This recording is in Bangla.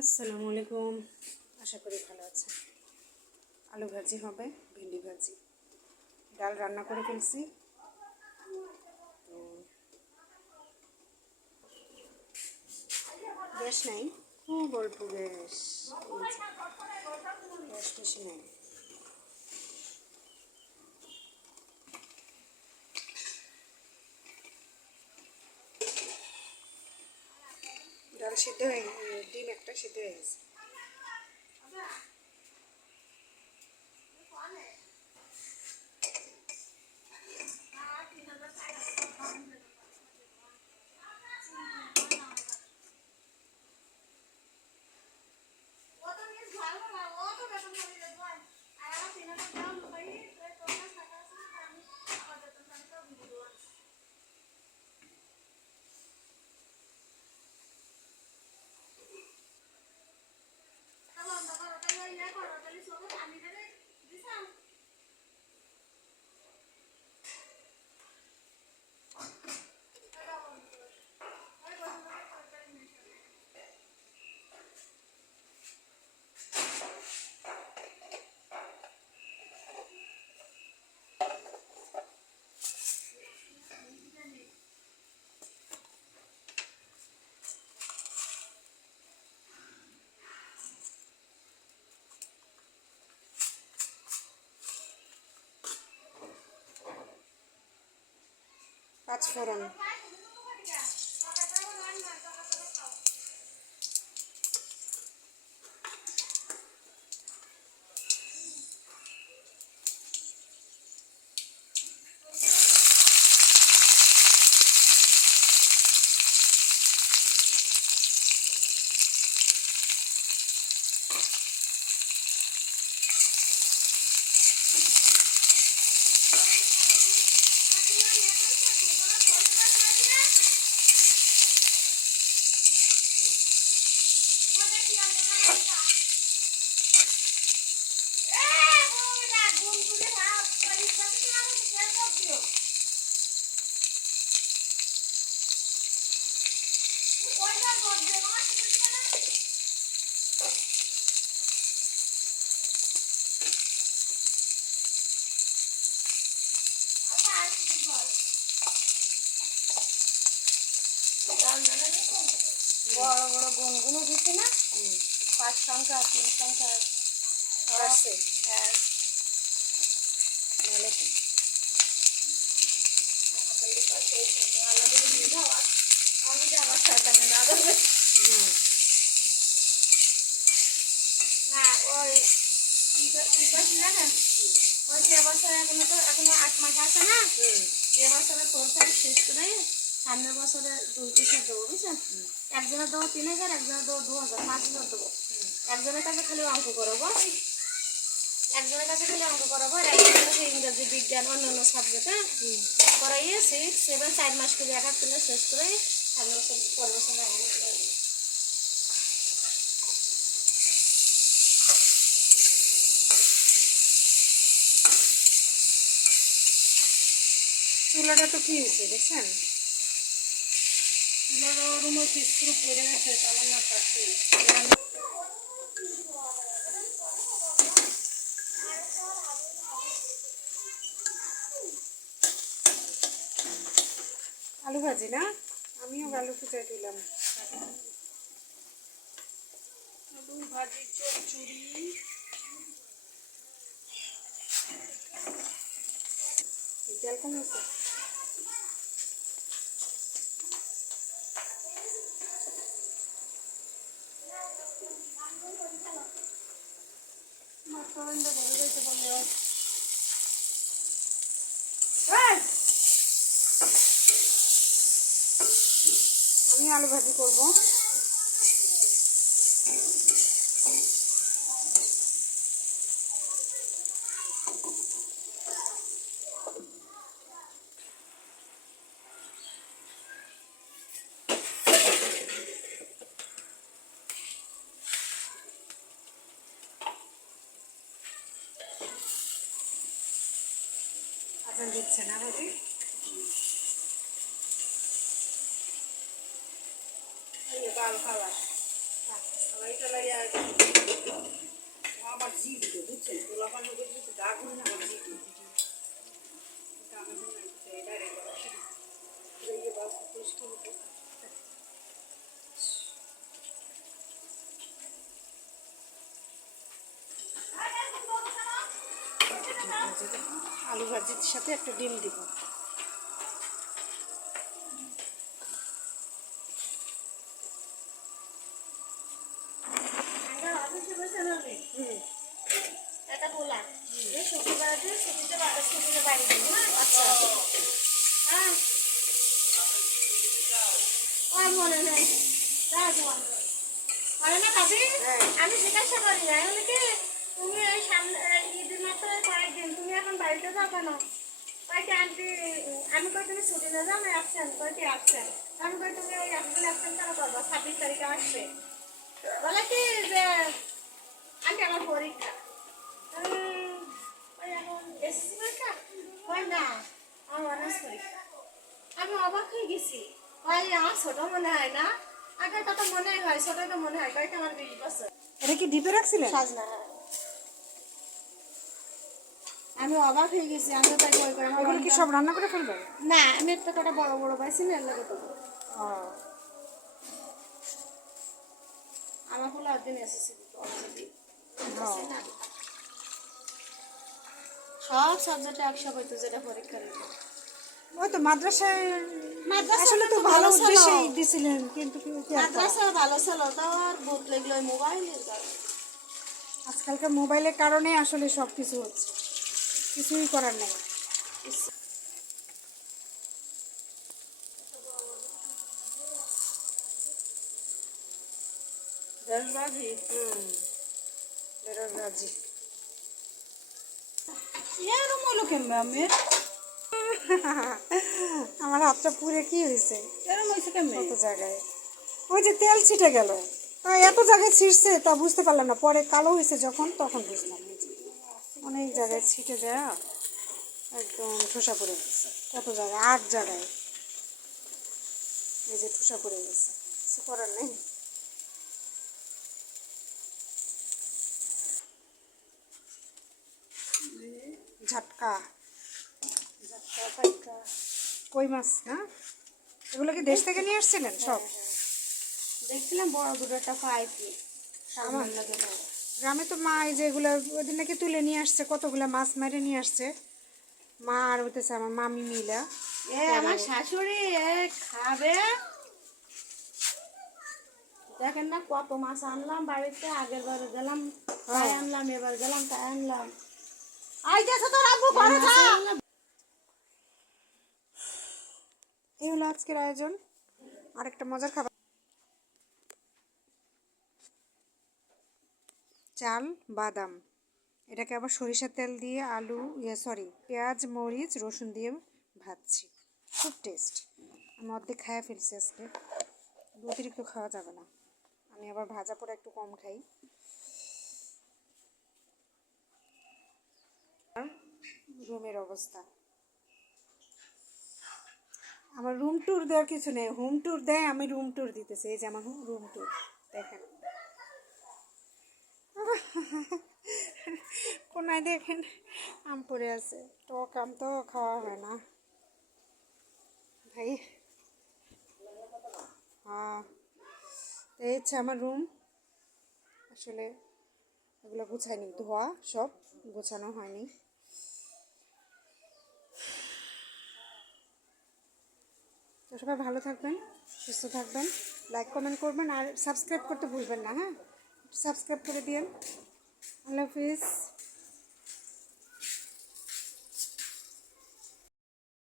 আসসালামু আলাইকুম। আশা করি ভালো আছেন। আলু ভাজি হবে, ভেন্ডি ভাজি, ডাল রান্না করে ফেলছি। তো গ্যাস নাই, খুব অল্প গ্যাস, গ্যাস বেশি নাই। ডাল সিদ্ধ হয়ে ডিম একটা সিদ্ধ হয়ে গেছে। পাঁচফোড়ন, বড় বড় গুনগুনো দিচ্ছি না, 5 সংখ্যা 3 সংখ্যা আছে। হ্যাঁ ভালো তো। আমি যাবার সাথে না দেবে হুম, না ওই জানেন ওই যে এবছর এখনো 8 মাস আছে না, এবছরে তোরটাই শেষ করে সামনের বছরে 2 কিসের দেবো বুঝছেন। একজনের দেবো 3000, একজনের দেবো 2000, 5000 দেবো। একজনের কাছে খালি অঙ্ক করাবো, একজনের কাছে খালি অঙ্ক করাবো, আর একজনের কাছে ইংরেজি বিজ্ঞান অন্যান্য সাবজেক্টে করাইয়ে 6, 7, 4 মাস করে এক তুলে শেষ করে সামনের বছর পরের বছর চুলাটা তো কি হয়েছে দেখছেন? রুমে পিস্তুর পড়ে গেছে তাহলে না পাচ্ছি। আলু ভাজি না, আমিও আলু কুচাই দিলাম। আলু ভাজি চচ্চড়ি তেল কম হয়েছে। মশলা করে দিতে পারলে আমি আলু ভাজি করবো। আজান দিচ্ছে না ভাজি? ডাল খাবার আবার জি দিতে বুঝছেন তোলা পানি করতে গা ঘুরে না আবার জি দিতে আমার জন্য ডাইরেক্ট বাস পরিষ্কার হতো আলু ভাজির সাথে একটা ডিম দিব এটা বলা এই শুক্রবার দিন ছুটিতে বাড়ি দেবো না আচ্ছা হ্যাঁ আর মনে নেই মনে না খাবি আমি জিজ্ঞাসা করি না এমনি কি তুমি এই সামনে ঈদের মাত্র কয়েকদিন তুমি এখন বাড়িতে যাও কেন কয়েকটি আন্টি আমি কই তুমি ছুটি না যাও আমি অ্যাবসেন্ট কয়েকটি অ্যাবসেন্ট আমি কই তুমি ওই একদিন অ্যাবসেন্ট কেন করবো 26 তারিখে আসবে বলে কি যে আন্টি আমার পরীক্ষা ওই এখন এসএসসি পরীক্ষা হয় না আমার অনার্স পরীক্ষা আমি অবাক হয়ে গেছি ওই আমার ছোট মনে হয় না আগে তত মনে হয় ছোট তো মনে হয় কয়েকটা আমার 20 বছর এটা কি ডিপে রাখছিলেন সাজনা আমি অবাক হয়ে গেছি আমি তাই কই করে এগুলো কি সব রান্না করে ফেলবেন না আমি একটা কটা বড় বড় পাইছি না লাগে তো আমার হলো একদিন এসএসসি সব সাবজেক্টে 100 পাইতো যেটা পরীক্ষা দিত ওই তো মাদ্রাসায় মাদ্রাসা আসলে তো ভালো উদ্দেশ্যেই দিছিলেন কিন্তু কি আর করা? মাদ্রাসা ভালো ছিল তোর ভূত লাগলো মোবাইলের কারণে আজকালকার মোবাইলের কারণে আসলে সব কিছু হচ্ছে কিছুই করার নেই দেশবাজি বেরোর রাজি এরম হলো কেমন আমি আমার হাতটা পুড়ে কি হয়েছে এরম হয়েছে কেমন কত জায়গায় ওই যে তেল ছিটে গেল তা এত জায়গায় ছিটছে তা বুঝতে পারলাম না পরে কালো হয়েছে যখন তখন বুঝলাম এই যে অনেক জায়গায় ছিটে দেয়া একদম ঠোসা পড়ে গেছে কত জায়গায় 8 জায়গায় এই যে ঠোসা পড়ে গেছে কিছু করার নেই ঝাটকা ঝাটকা ফাটকা কই মাছ না এগুলো কি দেশ থেকে নিয়ে আসছিলেন সব দেখছিলাম বড় দুটো একটা পাইছি আমার লাগে বড় গ্রামে তো মা এই যে এগুলো ওদিন নাকি তুলে নিয়ে আসছে কতগুলো মাছ মেরে নিয়ে আসছে মা আর হইতেছে আমার মামি মিলা আমার শাশুড়ি খাবে দেখেন না কত মাছ আনলাম বাড়িতে আগের বারে গেলাম তাই আনলাম এবার গেলাম তাই আনলাম আইতেছে তো রাব্বু করে যা এই হলো আজকের আয়োজন আরেকটা মজার খাবার চাল বাদাম এটাকে আবার সরিষার তেল দিয়ে আলু পেঁয়াজ মরিচ রসুন দিয়ে ভাজছি খুব টেস্ট আমি অর্ধেক খাইয়া ফেলছি আজকে অতিরিক্ত খাওয়া যাবে না আমি আবার ভাজা পরে একটু কম খাই রুমের অবস্থা আমার রুম ট্যুর দেওয়ার কিছু নেই হোম ট্যুর দেয় আমি রুম ট্যুর দিতেছি এই যে আমার রুম ট্যুর দেখেন কোনায় দেখেন আম পড়ে আছে টক আম তো খাওয়া হয় না ভাই হ্যাঁ এই হচ্ছে আমার রুম আসলে এগুলো গুছাইনি ধোয়া সব গোছানো হয়নি তো সবাই ভালো থাকবেন সুস্থ থাকবেন লাইক কমেন্ট করবেন আর সাবস্ক্রাইব করতে ভুলবেন না হ্যাঁ সাবস্ক্রাইব করে দিন আল্লাহ হাফিজ